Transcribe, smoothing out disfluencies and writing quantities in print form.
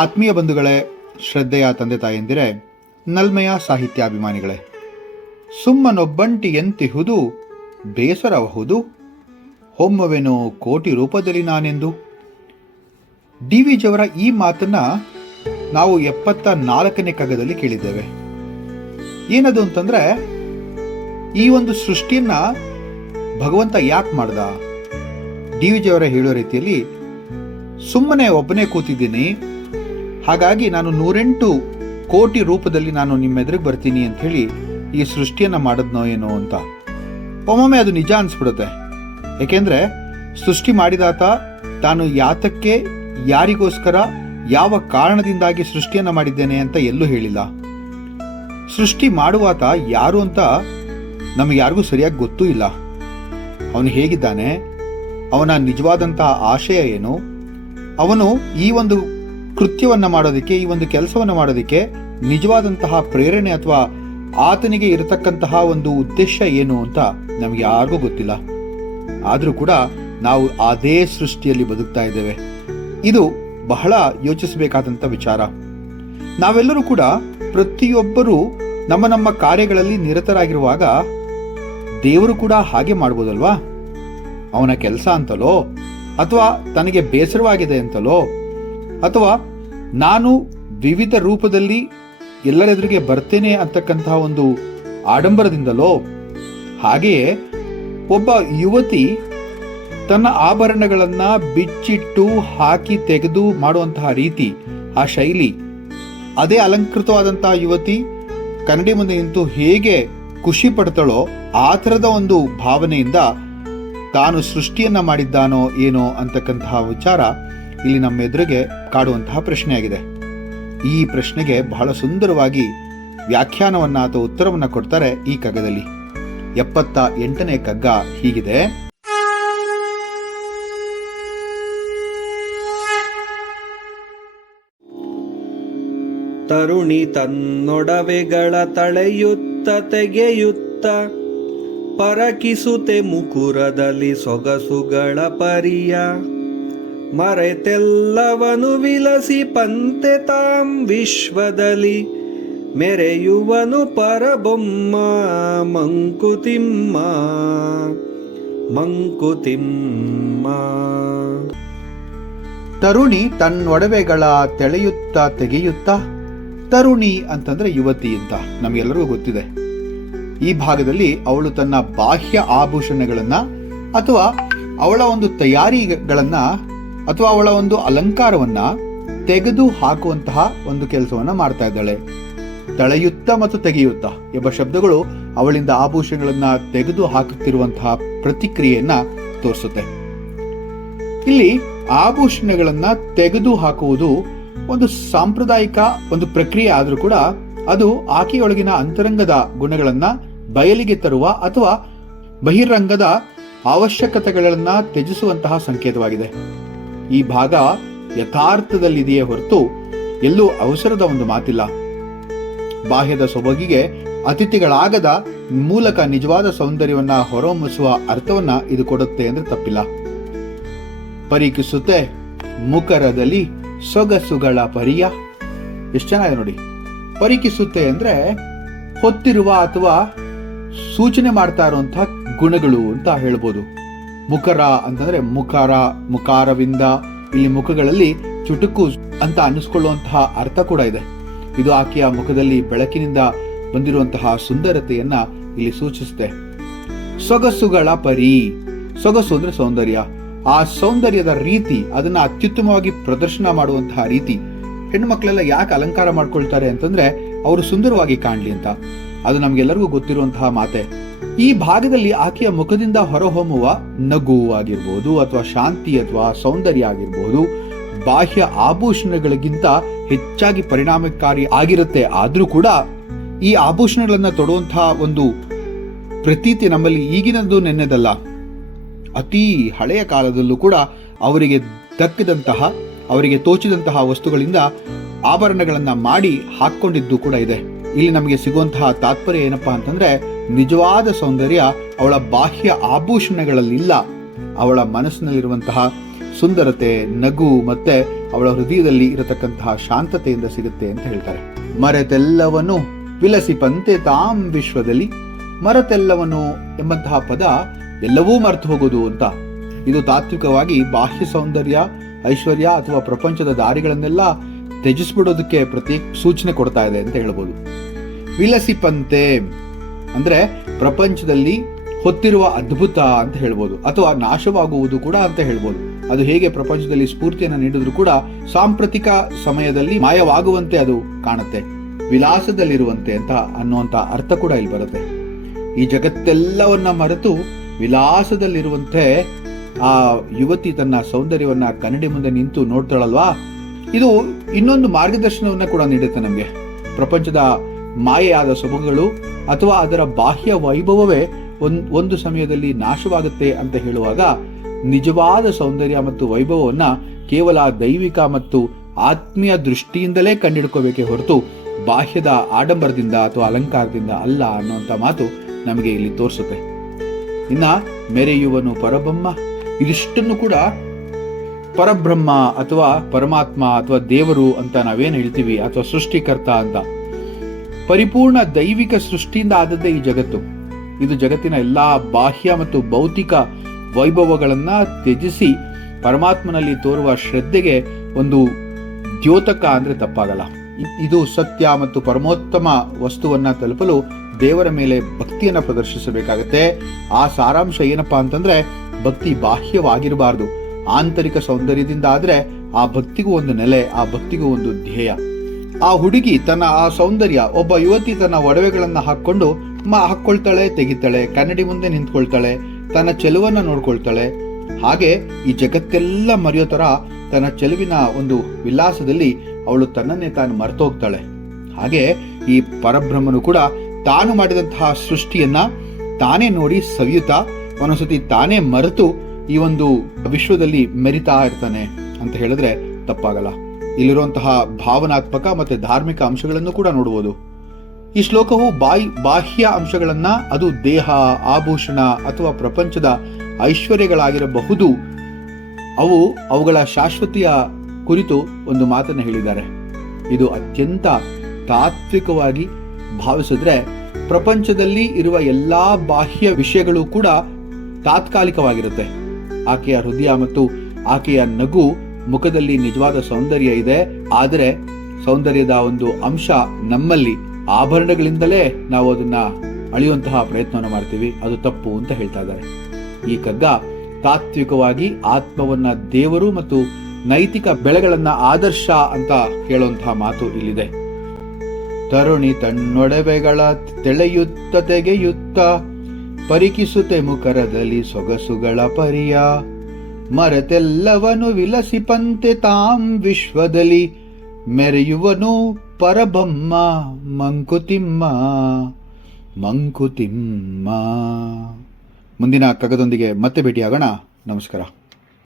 ಆತ್ಮೀಯ ಬಂಧುಗಳೇ, ಶ್ರದ್ಧೆಯ ತಂದೆ ತಾಯಂದಿರೇ, ನಲ್ಮೆಯ ಸಾಹಿತ್ಯಾಭಿಮಾನಿಗಳೇ, ಸುಮ್ಮನೊಬ್ಬಂಟಿಯಂತಿಹುದು ಬೇಸರಬಹುದು, ಹೊಮ್ಮವೆನೋ ಕೋಟಿ ರೂಪದಲ್ಲಿ ನಾನೆಂದು. ಡಿ ವಿ ಜಿಯವರ ಈ ಮಾತನ್ನ ನಾವು 74ನೇ ಕಗ್ಗದಲ್ಲಿ ಕೇಳಿದ್ದೇವೆ. ಏನದು ಅಂತಂದ್ರೆ, ಈ ಒಂದು ಸೃಷ್ಟಿಯನ್ನ ಭಗವಂತ ಯಾಕೆ ಮಾಡ್ದ? ಡಿ ವಿ ಜಿಯವರ ಹೇಳೋ ರೀತಿಯಲ್ಲಿ, ಸುಮ್ಮನೆ ಒಬ್ಬನೇ ಕೂತಿದ್ದೀನಿ, ಹಾಗಾಗಿ ನಾನು 108 ಕೋಟಿ ರೂಪದಲ್ಲಿ ನಾನು ನಿಮ್ಮ ಎದುರಿಗೆ ಬರ್ತೀನಿ ಅಂತ ಹೇಳಿ ಈ ಸೃಷ್ಟಿಯನ್ನ ಮಾಡಿದ್ನೋ ಏನೋ ಅಂತ. ಒಮ್ಮೊಮ್ಮೆ ಅದು ನಿಜ ಅನ್ಸ್ಬಿಡುತ್ತೆ. ಯಾಕೆಂದ್ರೆ ಸೃಷ್ಟಿ ಮಾಡಿದಾತ ತಾನು ಯಾತಕ್ಕೆ, ಯಾರಿಗೋಸ್ಕರ, ಯಾವ ಕಾರಣದಿಂದಾಗಿ ಸೃಷ್ಟಿಯನ್ನ ಮಾಡಿದ್ದೇನೆ ಅಂತ ಎಲ್ಲೂ ಹೇಳಿಲ್ಲ. ಸೃಷ್ಟಿ ಮಾಡುವಾತ ಯಾರು ಅಂತ ನಮಗೆ ಯಾರಿಗೂ ಸರಿಯಾಗಿ ಗೊತ್ತೂ ಇಲ್ಲ. ಅವನು ಹೇಗಿದ್ದಾನೆ, ಅವನ ನಿಜವಾದಂತಹ ಆಶಯ ಏನು, ಅವನು ಈ ಒಂದು ಕೃತ್ಯವನ್ನ ಮಾಡೋದಕ್ಕೆ, ಈ ಒಂದು ಕೆಲಸವನ್ನ ಮಾಡೋದಕ್ಕೆ ನಿಜವಾದಂತಹ ಪ್ರೇರಣೆ ಅಥವಾ ಆತನಿಗೆ ಇರತಕ್ಕಂತಹ ಒಂದು ಉದ್ದೇಶ ಏನು ಅಂತ ನಮ್ಗೆ ಯಾರಿಗೂ ಗೊತ್ತಿಲ್ಲ. ಆದರೂ ಕೂಡ ನಾವು ಅದೇ ಸೃಷ್ಟಿಯಲ್ಲಿ ಬದುಕ್ತಾ ಇದ್ದೇವೆ. ಇದು ಬಹಳ ಯೋಚಿಸಬೇಕಾದಂಥ ವಿಚಾರ. ನಾವೆಲ್ಲರೂ ಕೂಡ ಪ್ರತಿಯೊಬ್ಬರೂ ನಮ್ಮ ನಮ್ಮ ಕಾರ್ಯಗಳಲ್ಲಿ ನಿರತರಾಗಿರುವಾಗ ದೇವರು ಕೂಡ ಹಾಗೆ ಮಾಡ್ಬೋದಲ್ವಾ? ಅವನ ಕೆಲಸ ಅಂತಲೋ, ಅಥವಾ ತನಗೆ ಬೇಸರವಾಗಿದೆ ಅಂತಲೋ, ಅಥವಾ ನಾನು ವಿವಿಧ ರೂಪದಲ್ಲಿ ಎಲ್ಲರೆದುರಿಗೆ ಬರ್ತೇನೆ ಅಂತಕ್ಕಂತಹ ಒಂದು ಆಡಂಬರದಿಂದಲೋ, ಹಾಗೆಯೇ ಒಬ್ಬ ಯುವತಿ ತನ್ನ ಆಭರಣಗಳನ್ನ ಬಿಚ್ಚಿಟ್ಟು ಹಾಕಿ ತೆಗೆದು ಮಾಡುವಂತಹ ರೀತಿ, ಆ ಶೈಲಿ, ಅದೇ ಅಲಂಕೃತವಾದಂತಹ ಯುವತಿ ಕನ್ನಡಿ ಮುಂದೆ ನಿಂತು ಹೇಗೆ ಖುಷಿ ಪಡ್ತಾಳೋ ಆ ಥರದ ಒಂದು ಭಾವನೆಯಿಂದ ತಾನು ಸೃಷ್ಟಿಯನ್ನ ಮಾಡಿದ್ದಾನೋ ಏನೋ ಅಂತಕ್ಕಂತಹ ವಿಚಾರ ಇಲ್ಲಿ ನಮ್ಮ ಎದುರಿಗೆ ಕಾಡುವಂತಹ ಪ್ರಶ್ನೆಯಾಗಿದೆ. ಈ ಪ್ರಶ್ನೆಗೆ ಬಹಳ ಸುಂದರವಾಗಿ ವ್ಯಾಖ್ಯಾನವನ್ನ ಅಥವಾ ಉತ್ತರವನ್ನ ಕೊಡ್ತಾರೆ ಈ ಕಗ್ಗದಲ್ಲಿ. 78ನೇ ಕಗ್ಗ ಹೀಗಿದೆ: ತರುಣಿ ತನ್ನೊಡವೆಗಳ ತಳೆಯುತ್ತ ತೆಗೆಯುತ್ತ ಪರಕಿಸುತ್ತೆ ಮುಕುರದಲ್ಲಿ ಸೊಗಸುಗಳ ಪರಿಯ, ಮರೆತೆಲ್ಲವನು ವಿಲಸಿ ಪಂತೆ ತಾಂ ವಿಶ್ವದಲ್ಲಿ, ಮೆರೆಯುವನು ಪರಬೊಮ್ಮ ಮಂಕುತಿಮ್ಮ ಮಂಕುತಿಮ್ಮ. ತರುಣಿ ತನ್ನೊಡವೆಗಳ ತೆಳೆಯುತ್ತ ತೆಗೆಯುತ್ತ. ತರುಣಿ ಅಂತಂದ್ರೆ ಯುವತಿ ಅಂತ ನಮಗೆಲ್ಲರಿಗೂ ಗೊತ್ತಿದೆ. ಈ ಭಾಗದಲ್ಲಿ ಅವಳು ತನ್ನ ಬಾಹ್ಯ ಆಭೂಷಣಗಳನ್ನ ಅಥವಾ ಅವಳ ಒಂದು ತಯಾರಿಗಳನ್ನ ಅಥವಾ ಅವಳ ಒಂದು ಅಲಂಕಾರವನ್ನ ತೆಗೆದು ಹಾಕುವಂತಹ ಒಂದು ಕೆಲಸವನ್ನ ಮಾಡ್ತಾ ಇದ್ದಾಳೆ. ತಳೆಯುತ್ತ ಮತ್ತು ತೆಗೆಯುತ್ತ ಎಂಬ ಶಬ್ದಗಳು ಅವಳಿಂದ ಆಭೂಷಣಗಳನ್ನ ತೆಗೆದು ಹಾಕುತ್ತಿರುವಂತಹ ಪ್ರತಿಕ್ರಿಯೆಯನ್ನ ತೋರಿಸುತ್ತೆ. ಇಲ್ಲಿ ಆಭೂಷಣಗಳನ್ನ ತೆಗೆದು ಹಾಕುವುದು ಒಂದು ಸಾಂಪ್ರದಾಯಿಕ ಒಂದು ಪ್ರಕ್ರಿಯೆ ಆದ್ರೂ ಕೂಡ ಅದು ಆಕೆಯೊಳಗಿನ ಅಂತರಂಗದ ಗುಣಗಳನ್ನ ಬಯಲಿಗೆ ತರುವ ಅಥವಾ ಬಹಿರಂಗದ ಅವಶ್ಯಕತೆಗಳನ್ನ ತ್ಯಜಿಸುವಂತಹ ಸಂಕೇತವಾಗಿದೆ. ಈ ಭಾಗ ಯಥಾರ್ಥದಲ್ಲಿದೆಯೇ ಹೊರತು ಎಲ್ಲೂ ಅವಸರದ ಒಂದು ಮಾತಿಲ್ಲ. ಬಾಹ್ಯದ ಸೊಬಗಿಗೆ ಅತಿಥಿಗಳಾಗದ ಮೂಲಕ ನಿಜವಾದ ಸೌಂದರ್ಯವನ್ನ ಹೊರಹೊಮ್ಮಿಸುವ ಅರ್ಥವನ್ನ ಇದು ಕೊಡುತ್ತೆ ಅಂದ್ರೆ ತಪ್ಪಿಲ್ಲ. ಪರೀಕ್ಷಿಸುತ್ತೆ ಮುಖರದಲ್ಲಿ ಸೊಗಸುಗಳ ಪರಿಯ. ಎಷ್ಟು ಚೆನ್ನಾಗಿದೆ ನೋಡಿ. ಪರೀಕ್ಷಿಸುತ್ತೆ ಅಂದ್ರೆ ಹೊತ್ತಿರುವ ಅಥವಾ ಸೂಚನೆ ಮಾಡ್ತಾ ಇರುವಂತಹ ಗುಣಗಳು ಅಂತ ಹೇಳ್ಬೋದು. ಮುಖರ ಅಂತಂದ್ರೆ ಮುಖಾರವಿಂದ, ಇಲ್ಲಿ ಮುಖಗಳಲ್ಲಿ ಚುಟುಕು ಅಂತ ಅನ್ನಿಸ್ಕೊಳ್ಳುವಂತಹ ಅರ್ಥ ಕೂಡ ಇದೆ. ಇದು ಆಕೆಯ ಮುಖದಲ್ಲಿ ಬೆಳಕಿನಿಂದ ಬಂದಿರುವಂತಹ ಸುಂದರತೆಯನ್ನ ಇಲ್ಲಿ ಸೂಚಿಸುತ್ತೆ. ಸೊಗಸುಗಳ ಪರಿ. ಸೊಗಸು ಅಂದ್ರೆ ಸೌಂದರ್ಯ. ಆ ಸೌಂದರ್ಯದ ರೀತಿ, ಅದನ್ನ ಅತ್ಯುತ್ತಮವಾಗಿ ಪ್ರದರ್ಶನ ಮಾಡುವಂತಹ ರೀತಿ. ಹೆಣ್ಣು ಮಕ್ಕಳೆಲ್ಲ ಯಾಕೆ ಅಲಂಕಾರ ಮಾಡ್ಕೊಳ್ತಾರೆ ಅಂತಂದ್ರೆ ಅವರು ಸುಂದರವಾಗಿ ಕಾಣ್ಲಿ ಅಂತ. ಅದು ನಮ್ಗೆಲ್ಲರಿಗೂ ಗೊತ್ತಿರುವಂತಹ ಮಾತೆ. ಈ ಭಾಗದಲ್ಲಿ ಆಕೆಯ ಮುಖದಿಂದ ಹೊರಹೊಮ್ಮುವ ನಗು ಆಗಿರ್ಬೋದು, ಅಥವಾ ಶಾಂತಿ ಅಥವಾ ಸೌಂದರ್ಯ ಆಗಿರ್ಬೋದು, ಬಾಹ್ಯ ಆಭೂಷಣಗಳಿಗಿಂತ ಹೆಚ್ಚಾಗಿ ಪರಿಣಾಮಕಾರಿ ಆಗಿರುತ್ತೆ. ಆದ್ರೂ ಕೂಡ ಈ ಆಭೂಷಣಗಳನ್ನ ತೊಡುವಂತಹ ಒಂದು ಪ್ರತೀತಿ ನಮ್ಮಲ್ಲಿ ಈಗಿನದ್ದು ನೆನ್ನೆದಲ್ಲ. ಅತಿ ಹಳೆಯ ಕಾಲದಲ್ಲೂ ಕೂಡ ಅವರಿಗೆ ದಕ್ಕಿದಂತಹ, ಅವರಿಗೆ ತೋಚಿದಂತಹ ವಸ್ತುಗಳಿಂದ ಆಭರಣಗಳನ್ನ ಮಾಡಿ ಹಾಕೊಂಡಿದ್ದು ಕೂಡ ಇದೆ. ಇಲ್ಲಿ ನಮಗೆ ಸಿಗುವಂತಹ ತಾತ್ಪರ್ಯ ಏನಪ್ಪಾ ಅಂತಂದ್ರೆ, ನಿಜವಾದ ಸೌಂದರ್ಯ ಅವಳ ಬಾಹ್ಯ ಆಭೂಷಣಗಳಲ್ಲಿಲ್ಲ, ಅವಳ ಮನಸ್ಸಿನಲ್ಲಿರುವಂತಹ ಸುಂದರತೆ, ನಗು ಮತ್ತೆ ಅವಳ ಹೃದಯದಲ್ಲಿ ಇರತಕ್ಕಂತಹ ಶಾಂತತೆಯಿಂದ ಸಿಗುತ್ತೆ ಅಂತ ಹೇಳ್ತಾರೆ. ಮರೆತೆಲ್ಲವನು ವಿಲಸಿಪಂತೆ ತಾಂ ವಿಶ್ವದಲ್ಲಿ. ಮರೆತೆಲ್ಲವನು ಎಂಬಂತಹ ಪದ ಎಲ್ಲವೂ ಮರೆತು ಹೋಗೋದು ಅಂತ. ಇದು ತಾತ್ವಿಕವಾಗಿ ಬಾಹ್ಯ ಸೌಂದರ್ಯ, ಐಶ್ವರ್ಯ ಅಥವಾ ಪ್ರಪಂಚದ ದಾರಿಗಳನ್ನೆಲ್ಲ ತ್ಯಜಿಸ್ಬಿಡೋದಕ್ಕೆ ಪ್ರತ್ಯೇಕ ಸೂಚನೆ ಕೊಡ್ತಾ ಇದೆ ಅಂತ ಹೇಳ್ಬೋದು. ವಿಲಸಿಪಂತೆ ಅಂದ್ರೆ ಪ್ರಪಂಚದಲ್ಲಿ ಹೊತ್ತಿರುವ ಅದ್ಭುತ ಅಂತ ಹೇಳ್ಬೋದು, ಅಥವಾ ನಾಶವಾಗುವುದು ಕೂಡ ಅಂತ ಹೇಳ್ಬೋದು. ಅದು ಹೇಗೆ ಪ್ರಪಂಚದಲ್ಲಿ ಸ್ಫೂರ್ತಿಯನ್ನು ನೀಡಿದ್ರು ಕೂಡ ಸಾಂಪ್ರತಿಕ ಸಮಯದಲ್ಲಿ ಮಾಯವಾಗುವಂತೆ ಅದು ಕಾಣುತ್ತೆ. ವಿಲಾಸದಲ್ಲಿರುವಂತೆ ಅಂತ ಅನ್ನುವಂತ ಅರ್ಥ ಕೂಡ ಇಲ್ಲಿ ಬರುತ್ತೆ. ಈ ಜಗತ್ತೆಲ್ಲವನ್ನ ಮರೆತು ವಿಲಾಸದಲ್ಲಿರುವಂತೆ ಆ ಯುವತಿ ತನ್ನ ಸೌಂದರ್ಯವನ್ನ ಕನ್ನಡಿ ಮುಂದೆ ನಿಂತು ನೋಡ್ತಾಳಲ್ವಾ, ಇದು ಇನ್ನೊಂದು ಮಾರ್ಗದರ್ಶನವನ್ನ ಕೂಡ ನೀಡುತ್ತೆ ನಮ್ಗೆ. ಪ್ರಪಂಚದ ಮಾಯೆಯಾದ ಸೊಬಗುಗಳು ಅಥವಾ ಅದರ ಬಾಹ್ಯ ವೈಭವವೇ ಒಂದು ಸಮಯದಲ್ಲಿ ನಾಶವಾಗುತ್ತೆ ಅಂತ ಹೇಳುವಾಗ, ನಿಜವಾದ ಸೌಂದರ್ಯ ಮತ್ತು ವೈಭವವನ್ನ ಕೇವಲ ದೈವಿಕ ಮತ್ತು ಆತ್ಮೀಯ ದೃಷ್ಟಿಯಿಂದಲೇ ಕಂಡಿಡ್ಕೋಬೇಕೇ ಹೊರತು ಬಾಹ್ಯದ ಆಡಂಬರದಿಂದ ಅಥವಾ ಅಲಂಕಾರದಿಂದ ಅಲ್ಲ ಅನ್ನುವಂಥ ಮಾತು ನಮಗೆ ಇಲ್ಲಿ ತೋರಿಸುತ್ತೆ. ಇನ್ನ ಮೆರೆಯುವನು ಪರಬ್ರಹ್ಮ, ಇದಿಷ್ಟನ್ನು ಕೂಡ ಪರಬ್ರಹ್ಮ ಅಥವಾ ಪರಮಾತ್ಮ ಅಥವಾ ದೇವರು ಅಂತ ನಾವೇನು ಹೇಳ್ತೀವಿ, ಅಥವಾ ಸೃಷ್ಟಿಕರ್ತ ಅಂತ, ಪರಿಪೂರ್ಣ ದೈವಿಕ ಸೃಷ್ಟಿಯಿಂದ ಆದದ್ದೇ ಈ ಜಗತ್ತು. ಇದು ಜಗತ್ತಿನ ಎಲ್ಲಾ ಬಾಹ್ಯ ಮತ್ತು ಭೌತಿಕ ವೈಭವಗಳನ್ನ ತ್ಯಜಿಸಿ ಪರಮಾತ್ಮನಲ್ಲಿ ತೋರುವ ಶ್ರದ್ಧೆಗೆ ಒಂದು ದ್ಯೋತಕ ಅಂದ್ರೆ ತಪ್ಪಾಗಲ್ಲ. ಇದು ಸತ್ಯ ಮತ್ತು ಪರಮೋತ್ತಮ ವಸ್ತುವನ್ನ ತಲುಪಲು ದೇವರ ಮೇಲೆ ಭಕ್ತಿಯನ್ನ ಪ್ರದರ್ಶಿಸಬೇಕಾಗತ್ತೆ. ಆ ಸಾರಾಂಶ ಏನಪ್ಪಾ ಅಂತಂದ್ರೆ, ಭಕ್ತಿ ಬಾಹ್ಯವಾಗಿರಬಾರ್ದು, ಆಂತರಿಕ ಸೌಂದರ್ಯದಿಂದ ಆದ್ರೆ ಆ ಭಕ್ತಿಗೂ ಒಂದು ನೆಲೆ, ಆ ಭಕ್ತಿಗೂ ಒಂದು ಧ್ಯೇಯ. ಆ ಹುಡುಗಿ ತನ್ನ ಆ ಸೌಂದರ್ಯ, ಒಬ್ಬ ಯುವತಿ ತನ್ನ ಒಡವೆಗಳನ್ನ ಹಾಕೊಳ್ತಾಳೆ, ತೆಗಿತಾಳೆ, ಕನ್ನಡಿ ಮುಂದೆ ನಿಂತ್ಕೊಳ್ತಾಳೆ, ತನ್ನ ಚೆಲುವನ್ನ ನೋಡ್ಕೊಳ್ತಾಳೆ. ಹಾಗೆ ಈ ಜಗತ್ತೆಲ್ಲ ಮರೆಯೋ ತರ ತನ್ನ ಚೆಲುವಿನ ಒಂದು ವಿಲಾಸದಲ್ಲಿ ಅವಳು ತನ್ನನ್ನೇ ತಾನು ಮರೆತೋಗ್ತಾಳೆ. ಹಾಗೆ ಈ ಪರಬ್ರಹ್ಮನು ಕೂಡ ತಾನು ಮಾಡಿದಂತಹ ಸೃಷ್ಟಿಯನ್ನ ತಾನೇ ನೋಡಿ ಸವಿಯುತ್ತಾ ಒಂದೊಂದ್ಸತಿ ತಾನೇ ಮರೆತು ಈ ಒಂದು ವಿಶ್ವದಲ್ಲಿ ಮೆರಿತಾ ಇರ್ತಾನೆ ಅಂತ ಹೇಳಿದ್ರೆ ತಪ್ಪಾಗಲ್ಲ. ಇಲ್ಲಿರುವಂತಹ ಭಾವನಾತ್ಮಕ ಮತ್ತೆ ಧಾರ್ಮಿಕ ಅಂಶಗಳನ್ನು ಕೂಡ ನೋಡಬಹುದು. ಈ ಶ್ಲೋಕವು ಬಾಹ್ಯ ಅಂಶಗಳನ್ನ, ಅದು ದೇಹ, ಆಭೂಷಣ ಅಥವಾ ಪ್ರಪಂಚದ ಐಶ್ವರ್ಯಗಳಾಗಿರಬಹುದು, ಅವುಗಳ ಶಾಶ್ವತಿಯ ಕುರಿತು ಒಂದು ಮಾತನ್ನು ಹೇಳಿದ್ದಾರೆ. ಇದು ಅತ್ಯಂತ ತಾತ್ವಿಕವಾಗಿ ಭಾವಿಸಿದ್ರೆ ಪ್ರಪಂಚದಲ್ಲಿ ಇರುವ ಎಲ್ಲಾ ಬಾಹ್ಯ ವಿಷಯಗಳು ಕೂಡ ತಾತ್ಕಾಲಿಕವಾಗಿರುತ್ತೆ. ಆಕೆಯ ಹೃದಯ ಮತ್ತು ಆಕೆಯ ನಗು ಮುಖದಲ್ಲಿ ನಿಜವಾದ ಸೌಂದರ್ಯ ಇದೆ. ಆದರೆ ಸೌಂದರ್ಯದ ಒಂದು ಅಂಶ ನಮ್ಮಲ್ಲಿ ಆಭರಣಗಳಿಂದಲೇ ನಾವು ಅದನ್ನ ಅಳಿಯುವಂತಹ ಪ್ರಯತ್ನವನ್ನು ಮಾಡ್ತೀವಿ, ಅದು ತಪ್ಪು ಅಂತ ಹೇಳ್ತಾ ಇದ್ದಾರೆ. ಈ ಕಗ್ಗ ತಾತ್ವಿಕವಾಗಿ ಆತ್ಮವನ್ನ ದೇವರು ಮತ್ತು ನೈತಿಕ ಬೆಳೆಗಳನ್ನ ಆದರ್ಶ ಅಂತ ಹೇಳುವಂತಹ ಮಾತು ಇಲ್ಲಿದೆ. ತರುಣಿ ತನ್ನೊಡವೆಗಳ ತೆಳೆಯುತ್ತ ತೆಗೆಯುತ್ತ ಪರಿಕಿಸುತ್ತೆ ಮುಖರದಲ್ಲಿ ಸೊಗಸುಗಳ ಪರಿಯ. ಮರೆತೆಲ್ಲವನು ವಿಲಸಿಪಂತೆ ತಾಂ ವಿಶ್ವದಲ್ಲಿ. ಮೆರೆಯುವನು ಪರಬ್ರಹ್ಮ ಮಂಕುತಿಮ್ಮ. ಮುಂದಿನ ಕಗ್ಗದೊಂದಿಗೆ ಮತ್ತೆ ಭೇಟಿಯಾಗೋಣ. ನಮಸ್ಕಾರ.